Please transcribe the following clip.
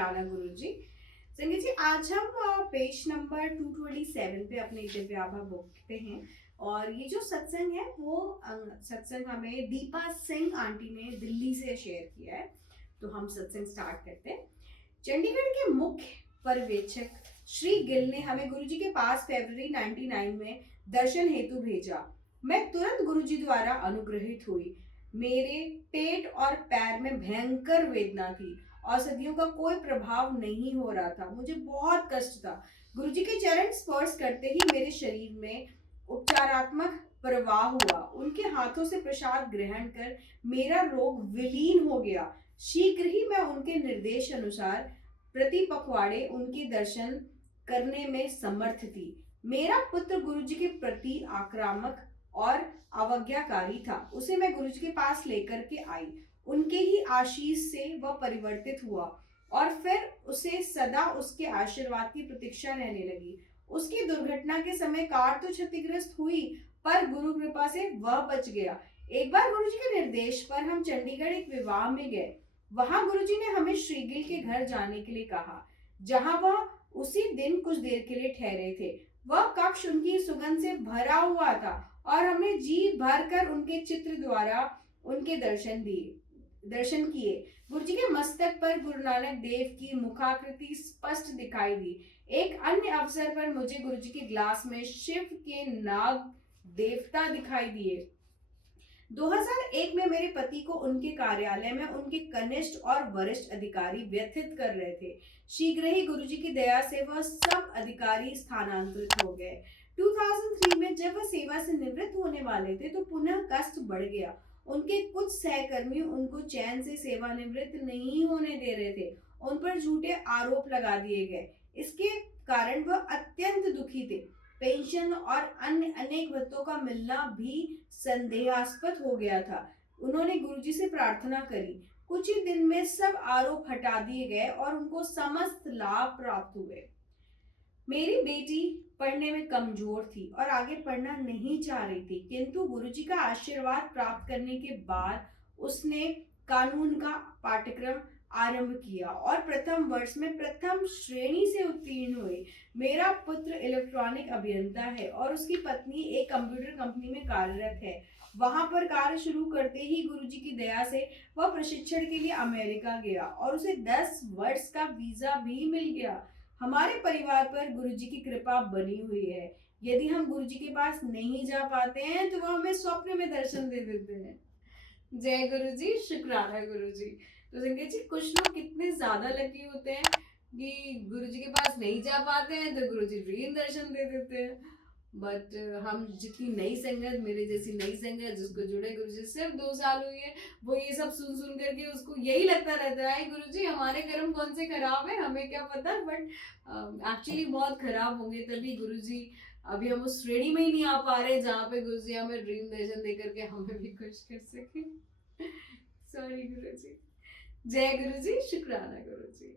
शुक्राना गुरु जी। संगीत जी, आज हम पेज नंबर 227 पे अपने दिव्य आभा बुक पे हैं। और ये जो सत्संग है वो सत्संग हमें दीपा सिंह आंटी ने दिल्ली से शेयर किया है। तो हम सत्संग स्टार्ट करते हैं। चंडीगढ़ के मुख्य पर्यवेक्षक श्री गिल ने हमें गुरुजी के पास फरवरी 99 में दर्शन हेतु भेजा। मैं तुरंत गुरुजी द्वारा अनुग्रहित हुई। मेरे पेट और पैर में भयंकर वेदना थी। औषधियों का कोई प्रभाव नहीं हो रहा था। मुझे बहुत कष्ट था। गुरुजी के चरण स्पर्श करते ही मेरे शरीर में उपचारात्मक प्रवाह हुआ। उनके हाथों से प्रसाद ग्रहण कर मेरा रोग विलीन हो गया। शीघ्र ही मैं उनके निर्देश अनुसार प्रति पखवाड़े उनके दर्शन करने में समर्थ थी। मेरा पुत्र गुरुजी के प्रति आक्रामक और अवज्ञाकारी था। उसे मैं गुरुजी के पास लेकर के आई। उनके ही आशीष से वह परिवर्तित हुआ और फिर उसे सदा उसके आशीर्वाद की प्रतीक्षा रहने लगी। उसकी दुर्घटना के समय कार तो क्षतिग्रस्त हुई, पर गुरु कृपा से वह बच गया। एक बार गुरुजी के निर्देश पर हम चंडीगढ़ एक विवाह में गए। वहां गुरुजी ने हमें श्रीगिल के घर जाने के लिए कहा, जहां वह उसी दिन कुछ देर के लिए ठहरे थे। वह कक्ष उनकी सुगंध से भरा हुआ था और हमने जी भर कर उनके चित्र द्वारा उनके दर्शन किए। गुरुजी के मस्तक पर गुरु नानक देव की मुखाकृति स्पष्ट दिखाई दी। एक अन्य अवसर पर मुझे गुरुजी के ग्लास में शिव के नाग देवता दिखाई दिए। 2001 में मेरे पति को उनके कार्यालय में उनके कनिष्ठ और वरिष्ठ अधिकारी व्यथित कर रहे थे। शीघ्र ही गुरुजी की दया से वह सब अधिकारी स्थानांतरित हो गए। 2003 में जब वह सेवा से निवृत्त होने वाले थे तो पुनः कष्ट बढ़ गया। उनके कुछ सहकर्मी उनको चैन से सेवानिवृत्त नहीं होने दे रहे थे। उन पर झूठे आरोप लगा दिए गए। इसके कारण वह अत्यंत दुखी थे। पेंशन और अन्य अनेक भत्तों का मिलना भी संदेहास्पद हो गया था। उन्होंने गुरुजी से प्रार्थना करी। कुछ ही दिन में सब आरोप हटा दिए गए और उनको समस्त लाभ प्राप्त हुए। मेरी बेटी पढ़ने में कमजोर थी और आगे पढ़ना नहीं चाह रही थी, किंतु गुरुजी का आशीर्वाद प्राप्त करने के बाद उसने कानून का पाठ्यक्रम आरंभ किया और प्रथम वर्ष में प्रथम श्रेणी से उत्तीर्ण हुई। मेरा पुत्र इलेक्ट्रॉनिक अभियंता है और उसकी पत्नी एक कंप्यूटर कंपनी में कार्यरत है। वहां पर कार्य शुरू करते ही गुरुजी की दया से वह प्रशिक्षण के लिए अमेरिका गया और उसे 10 वर्ष का वीजा भी मिल गया। हमारे परिवार पर गुरुजी की कृपा बनी हुई है। यदि हम गुरुजी के पास नहीं जा पाते हैं तो वह हमें स्वप्न में दर्शन दे देते हैं। जय गुरुजी, शुक्राना गुरुजी। तो संकेत जी, कुछ लोग कितने ज्यादा लकी होते हैं कि गुरुजी के पास नहीं जा पाते हैं तो गुरुजी ड्रीम दर्शन दे देते हैं। बट हम जितनी नई संगत, मेरे जैसी नई संगत जिसको जुड़े गुरुजी सिर्फ 2 साल हुई है, वो ये सब सुन करके उसको यही लगता रहता है गुरुजी हमारे कर्म कौन से खराब है, हमें क्या पता। बट एक्चुअली बहुत खराब होंगे, तभी गुरुजी अभी हम उस श्रेणी में ही नहीं आ पा रहे जहाँ पे गुरुजी हमें ड्रीम दर्शन दे करके हमें भी खुश कर सके। सॉरी गुरुजी। जय गुरुजी, शुक्राना गुरुजी।